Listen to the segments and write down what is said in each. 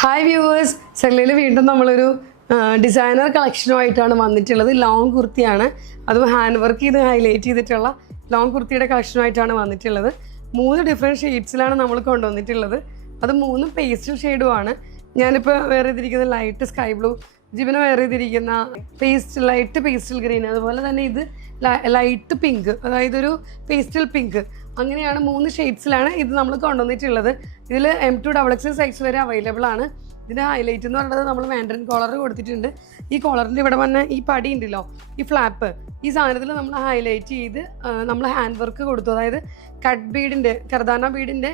Hi viewers, സെല്ലയിൽ വീണ്ടും നമ്മളൊരു designer കളക്ഷനുമായിട്ടാണ് വന്നിട്ടുള്ളത്. ലോങ് കുർത്തിയാണ്, അതും ഹാൻഡ് വർക്ക് ചെയ്ത് ഹൈലൈറ്റ് ചെയ്തിട്ടുള്ള ലോങ് കുർത്തിയുടെ കളക്ഷനുമായിട്ടാണ് വന്നിട്ടുള്ളത്. 3 ഡിഫറെൻറ്റ് ഷെയ്ഡ്സിലാണ് നമ്മൾ കൊണ്ടുവന്നിട്ടുള്ളത്. അത് 3 പേസ്റ്റൽ ഷെയ്ഡുമാണ്. ഞാനിപ്പോൾ വേറെ ചെയ്തിരിക്കുന്നത് ലൈറ്റ് സ്കൈ ബ്ലൂ, ജിബിന് വേറെ ചെയ്തിരിക്കുന്ന ലൈറ്റ് പേസ്റ്റൽ ഗ്രീൻ, അതുപോലെ തന്നെ ഇത് ലൈറ്റ് പിങ്ക്, അതായത് ഒരു പേസ്റ്റൽ പിങ്ക്. അങ്ങനെയാണ് 3 ഷെയ്ഡ്സിലാണ് ഇത് നമ്മൾ കൊണ്ടുവന്നിട്ടുള്ളത്. ഇതിൽ M2XX സൈസ് വരെ അവൈലബിൾ ആണ്. ഇതിൻ്റെ ഹൈലൈറ്റ് എന്ന് പറയുന്നത് നമ്മൾ മാൻഡറിൻ കോളർ കൊടുത്തിട്ടുണ്ട്. ഈ കോളറിൻ്റെ ഇവിടെ വന്ന ഈ പടി ഉണ്ടല്ലോ, ഈ ഫ്ലാപ്പ്, ഈ സാധനത്തിൽ നമ്മൾ ഹൈലൈറ്റ് ചെയ്ത് നമ്മൾ ഹാൻഡ് വർക്ക് കൊടുത്തു. അതായത് കട്ട് ബീഡിൻ്റെ, കർദാന ബീഡിൻ്റെ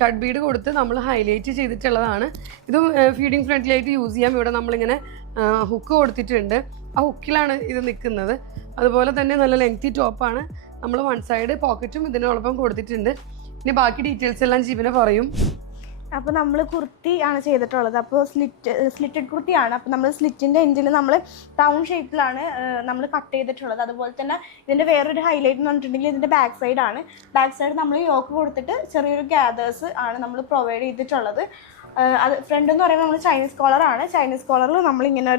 കട്ട് ബീഡ് കൊടുത്ത് നമ്മൾ ഹൈലൈറ്റ് ചെയ്തിട്ടുള്ളതാണ്. ഇതും ഫീഡിങ് ഫ്രണ്ട്ലിയായിട്ട് യൂസ് ചെയ്യാം. ഇവിടെ നമ്മളിങ്ങനെ ഹുക്ക് കൊടുത്തിട്ടുണ്ട്, ആ ഹുക്കിലാണ് ഇത് നിൽക്കുന്നത്. അതുപോലെ തന്നെ നല്ല ലെങ്തി ടോപ്പാണ്. നമ്മൾ 1 സൈഡ് പോക്കറ്റും ഇതിനോടൊപ്പം കൊടുത്തിട്ടുണ്ട്. ഇനി ബാക്കി ഡീറ്റെയിൽസ് എല്ലാം ജീവനെ പറയും. അപ്പോൾ നമ്മൾ കുർത്തി ആണ് ചെയ്തിട്ടുള്ളത്. അപ്പോൾ സ്ലിറ്റഡ് കുർത്തിയാണ്. അപ്പോൾ നമ്മൾ സ്ലിറ്റിൻ്റെ എൻഡിൽ നമ്മൾ റൗണ്ട് ഷേപ്പിലാണ് നമ്മൾ കട്ട് ചെയ്തിട്ടുള്ളത്. അതുപോലെ തന്നെ ഇതിൻ്റെ വേറൊരു ഹൈലൈറ്റ് എന്ന് പറഞ്ഞിട്ടുണ്ടെങ്കിൽ ഇതിൻ്റെ ബാക്ക് സൈഡാണ്. ബാക്ക് സൈഡ് നമ്മൾ യോക്ക് കൊടുത്തിട്ട് ചെറിയൊരു ഗ്യാദേഴ്സ് ആണ് നമ്മൾ പ്രൊവൈഡ് ചെയ്തിട്ടുള്ളത്. അത് ഫ്രണ്ട് എന്ന് പറയുമ്പോൾ നമ്മൾ ചൈനീസ് കോളറാണ്. ചൈനീസ് കോളറിൽ നമ്മളിങ്ങനെ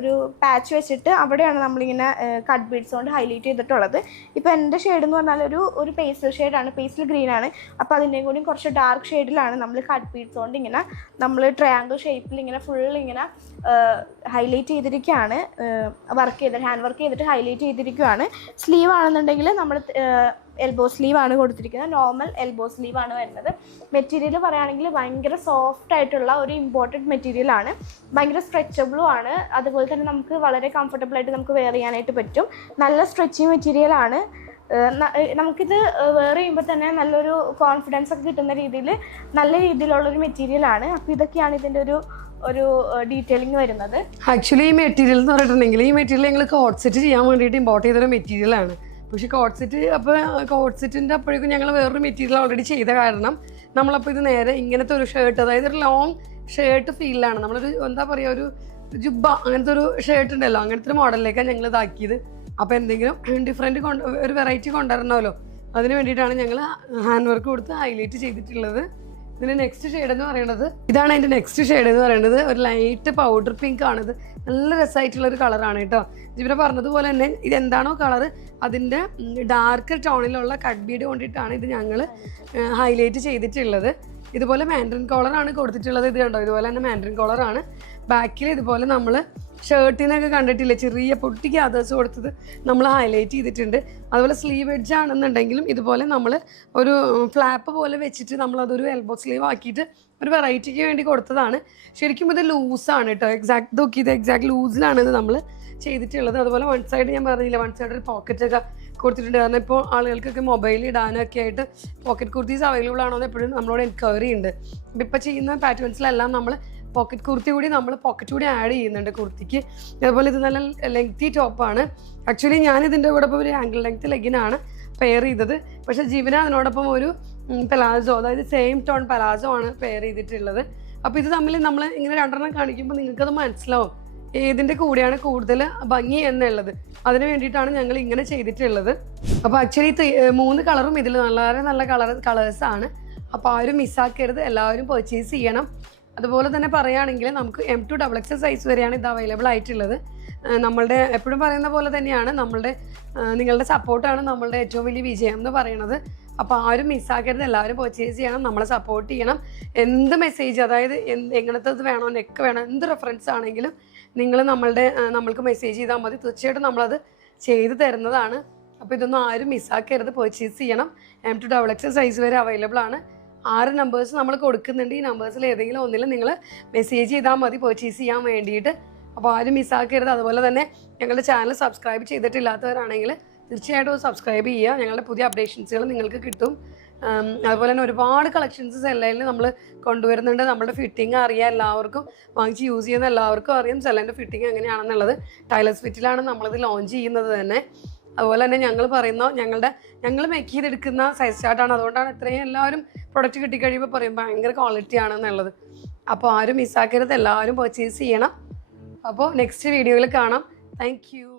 ഒരു പാച്ച് വെച്ചിട്ട് അവിടെയാണ് നമ്മളിങ്ങനെ കട്ട് ബീഡ്സ് കൊണ്ട് ഹൈലൈറ്റ് ചെയ്തിട്ടുള്ളത്. ഇപ്പോൾ എൻ്റെ ഷെയ്ഡ് എന്ന് പറഞ്ഞാൽ ഒരു പേസ്റ്റൽ ഷെയ്ഡാണ്, പേസ്റ്റൽ ഗ്രീനാണ്. അപ്പോൾ അതിൻ്റെയും കൂടി കുറച്ച് ഡാർക്ക് ഷെയ്ഡിലാണ് നമ്മൾ കട്ട് ബീഡ്സ് കൊണ്ട് ഇങ്ങനെ നമ്മൾ ട്രയാങ്കിൾ ഷേപ്പിൽ ഇങ്ങനെ ഫുൾ ഇങ്ങനെ ഹൈലൈറ്റ് ചെയ്തിരിക്കുകയാണ്. ഹാൻഡ് വർക്ക് ചെയ്തിട്ട് ഹൈലൈറ്റ് ചെയ്തിരിക്കുകയാണ്. സ്ലീവ് ആണെന്നുണ്ടെങ്കിൽ നമ്മൾ എൽബോ സ്ലീവ് ആണ് കൊടുത്തിരിക്കുന്നത്. നോർമൽ എൽബോ സ്ലീവ് ആണ് വരുന്നത്. മെറ്റീരിയൽ പറയുകയാണെങ്കിൽ ഭയങ്കര സോഫ്റ്റ് ആയിട്ടുള്ള ഒരു ഇമ്പോർട്ടഡ് മെറ്റീരിയലാണ്. ഭയങ്കര സ്ട്രെച്ചബിളും ആണ്. അതുപോലെ തന്നെ നമുക്ക് വളരെ കംഫർട്ടബിൾ ആയിട്ട് നമുക്ക് വെയർ ചെയ്യാനായിട്ട് പറ്റും. നല്ല സ്ട്രെച്ചിങ് മെറ്റീരിയലാണ്. നമുക്കിത് വെയർ ചെയ്യുമ്പോൾ തന്നെ നല്ലൊരു കോൺഫിഡൻസ് ഒക്കെ കിട്ടുന്ന രീതിയിൽ നല്ല രീതിയിലുള്ളൊരു മെറ്റീരിയലാണ്. അപ്പോൾ ഇതൊക്കെയാണ് ഇതിൻ്റെ ഒരു ഡീറ്റെയിലിംഗ് വരുന്നത്. ആക്ച്വലി ഈ മെറ്റീരിയൽ എന്ന് പറഞ്ഞിട്ടുണ്ടെങ്കിൽ ഈ മെറ്റീരിയൽ ഞങ്ങൾ കോട്ട് സെറ്റ് ചെയ്യാൻ വേണ്ടിയിട്ട് ഇമ്പോർട്ട് ചെയ്തൊരു മെറ്റീരിയലാണ്. പക്ഷേ കോട്ട് സെറ്റിൻ്റെ അപ്പോഴേക്കും ഞങ്ങൾ വേറൊരു മെറ്റീരിയൽ ഓൾറെഡി ചെയ്ത കാരണം നമ്മളപ്പോൾ ഇത് നേരെ ഇങ്ങനത്തെ ഒരു ഷർട്ട്, അതായത് ഒരു ലോങ് ഷർട്ട് ഫീലാണ്. നമ്മളൊരു എന്താ പറയുക, ഒരു ജുബ്ബ അങ്ങനത്തെ ഒരു ഷർട്ട് ഉണ്ടല്ലോ, അങ്ങനത്തെ ഒരു മോഡലിലേക്കാണ് ഞങ്ങൾ ഇതാക്കിയത്. അപ്പോൾ എന്തെങ്കിലും ഡിഫറെൻറ്റ് ഒരു വെറൈറ്റി കൊണ്ടുവരണമല്ലോ, അതിന് വേണ്ടിയിട്ടാണ് ഞങ്ങൾ ഹാൻഡ് വർക്ക് കൊടുത്ത് ഹൈലൈറ്റ് ചെയ്തിട്ടുള്ളത്. ഇതിൻ്റെ നെക്സ്റ്റ് ഷെയ്ഡ് എന്ന് പറയുന്നത് ഇതാണ്. അതിൻ്റെ നെക്സ്റ്റ് ഷെയ്ഡ് എന്ന് പറയുന്നത് ഒരു ലൈറ്റ് പൗഡർ പിങ്ക് ആണിത്. നല്ല രസമായിട്ടുള്ളൊരു കളറാണ് കേട്ടോ. ഇവരെ പറഞ്ഞതുപോലെ തന്നെ ഇതെന്താണോ കളറ് അതിൻ്റെ ഡാർക്ക് ടോണിലുള്ള കട്ട് ബീഡ് കൊണ്ടിട്ടാണ് ഇത് ഞങ്ങൾ ഹൈലൈറ്റ് ചെയ്തിട്ടുള്ളത്. ഇതുപോലെ മാൻഡറിൻ കോളറാണ് കൊടുത്തിട്ടുള്ളത്. ഇത് കണ്ടോ, ഇതുപോലെ തന്നെ മാൻഡറിൻ കോളറാണ്. ബാക്കിൽ ഇതുപോലെ നമ്മൾ ഷർട്ടിനൊക്കെ കണ്ടിട്ടില്ലേ, ചെറിയ പൊട്ടി ഗ്യാദേഴ്സ് കൊടുത്തത് നമ്മൾ ഹൈലൈറ്റ് ചെയ്തിട്ടുണ്ട്. അതുപോലെ സ്ലീവ് എഡ്ജ് ആണെന്നുണ്ടെങ്കിലും ഇതുപോലെ നമ്മൾ ഒരു ഫ്ലാപ്പ് പോലെ വെച്ചിട്ട് നമ്മളതൊരു എൽബോ സ്ലീവ് ആക്കിയിട്ട് ഒരു വെറൈറ്റിക്ക് വേണ്ടി കൊടുത്തതാണ്. ശരിക്കും ഇത് ലൂസാണ് കേട്ടോ. എക്സാക്ട് ലൂസിലാണ് ഇത് നമ്മൾ ചെയ്തിട്ടുള്ളത്. അതുപോലെ 1 സൈഡ് ഞാൻ പറഞ്ഞില്ല, 1 സൈഡ് ഒരു പോക്കറ്റൊക്കെ കൊടുത്തിട്ടുണ്ട്. കാരണം ഇപ്പോൾ ആളുകൾക്കൊക്കെ മൊബൈൽ ഇടാനൊക്കെ ആയിട്ട് പോക്കറ്റ് കുർത്തീസ് അവൈലബിൾ ആണോ എന്ന് എപ്പോഴും നമ്മളോട് എൻക്വയറി ഉണ്ട്. ഇപ്പോൾ ചെയ്യുന്ന പാറ്റേൺസിലെല്ലാം നമ്മൾ പോക്കറ്റ് കുർത്തി കൂടി പോക്കറ്റ് കൂടി ആഡ് ചെയ്യുന്നുണ്ട് കുർത്തിക്ക്. അതുപോലെ ഇത് നല്ല ലെങ്തി ടോപ്പാണ്. ആക്ച്വലി ഞാൻ ഇതിൻ്റെ കൂടെ ഇപ്പോൾ ഒരു ആംഗിൾ ലെങ്ത് ലെഗിനാണ് പെയർ ചെയ്തത്. പക്ഷേ ജീവന അതിനോടൊപ്പം ഒരു പലാസോ, അതായത് സെയിം ടോൺ പലാസോ ആണ് പെയർ ചെയ്തിട്ടുള്ളത്. അപ്പോൾ ഇത് തമ്മിൽ നമ്മൾ ഇങ്ങനെ 2 കാണിക്കുമ്പോൾ നിങ്ങൾക്കത് മനസ്സിലാവും ഏതിൻ്റെ കൂടെയാണ് കൂടുതൽ ഭംഗി എന്നുള്ളത്. അതിന് വേണ്ടിയിട്ടാണ് ഞങ്ങൾ ഇങ്ങനെ ചെയ്തിട്ടുള്ളത്. അപ്പോൾ ആക്ച്വലി 3 കളറും ഇതിൽ നല്ല കളേഴ്സാണ്. അപ്പോൾ ആരും മിസ്സാക്കരുത്, എല്ലാവരും പർച്ചേസ് ചെയ്യണം. അതുപോലെ തന്നെ പറയുകയാണെങ്കിൽ നമുക്ക് M2XX സൈസ് വരെയാണ് ഇത് അവൈലബിൾ ആയിട്ടുള്ളത്. നമ്മളുടെ എപ്പോഴും പറയുന്ന പോലെ തന്നെയാണ് നിങ്ങളുടെ സപ്പോർട്ടാണ് നമ്മളുടെ ഏറ്റവും വലിയ വിജയം എന്ന് പറയുന്നത്. അപ്പോൾ ആരും മിസ്സാക്കരുത്, എല്ലാവരും പർച്ചേസ് ചെയ്യണം, നമ്മളെ സപ്പോർട്ട് ചെയ്യണം. എന്ത് മെസ്സേജ്, അതായത് എങ്ങനത്തെ വേണോ, നെക്ക് വേണോ, എന്ത് റെഫറൻസ് ആണെങ്കിലും നിങ്ങൾ നമ്മൾക്ക് മെസ്സേജ് ചെയ്താൽ മതി. തീർച്ചയായിട്ടും നമ്മളത് ചെയ്തു തരുന്നതാണ്. അപ്പോൾ ഇതൊന്നും ആരും മിസ്സാക്കരുത്, പർച്ചേസ് ചെയ്യണം. M2XX സൈസ് വരെ അവൈലബിൾ ആണ്. 6 നമ്പേഴ്സ് നമ്മൾ കൊടുക്കുന്നുണ്ട്. ഈ നമ്പേഴ്സിൽ ഏതെങ്കിലും ഒന്നിൽ നിങ്ങൾ മെസ്സേജ് ചെയ്താൽ മതി പർച്ചേസ് ചെയ്യാൻ വേണ്ടിയിട്ട്. അപ്പോൾ ആരും മിസ്സാക്കരുത്. അതുപോലെ തന്നെ ഞങ്ങളുടെ ചാനൽ സബ്സ്ക്രൈബ് ചെയ്തിട്ടില്ലാത്തവരാണെങ്കിൽ തീർച്ചയായിട്ടും സബ്സ്ക്രൈബ് ചെയ്യുക. ഞങ്ങളുടെ പുതിയ അപ്ഡേഷൻസുകൾ നിങ്ങൾക്ക് കിട്ടും. അതുപോലെ തന്നെ ഒരുപാട് കളക്ഷൻസ് സെല്ലയിൽ നമ്മൾ കൊണ്ടുവരുന്നുണ്ട്. നമ്മുടെ ഫിറ്റിംഗ് അറിയാം, എല്ലാവർക്കും വാങ്ങിച്ച് യൂസ് ചെയ്യുന്ന എല്ലാവർക്കും അറിയാം സെല്ലിൻ്റെ ഫിറ്റിംഗ് എങ്ങനെയാണെന്നുള്ളത്. ടൈലർസ് ഫിറ്റിലാണ് നമ്മളിത് ലോഞ്ച് ചെയ്യുന്നത് തന്നെ. അതുപോലെ തന്നെ ഞങ്ങൾ മേക്ക് ചെയ്തെടുക്കുന്ന സൈസ് ചാർട്ടാണ്. അതുകൊണ്ടാണ് ഇത്രയും എല്ലാവരും പ്രൊഡക്റ്റ് കിട്ടിക്കഴിയുമ്പോൾ പറയും ഭയങ്കര ക്വാളിറ്റി ആണെന്നുള്ളത്. അപ്പോൾ ആരും മിസ്സാക്കരുത്, എല്ലാവരും പർച്ചേസ് ചെയ്യണം. അപ്പോൾ നെക്സ്റ്റ് വീഡിയോയിൽ കാണാം. Thank you.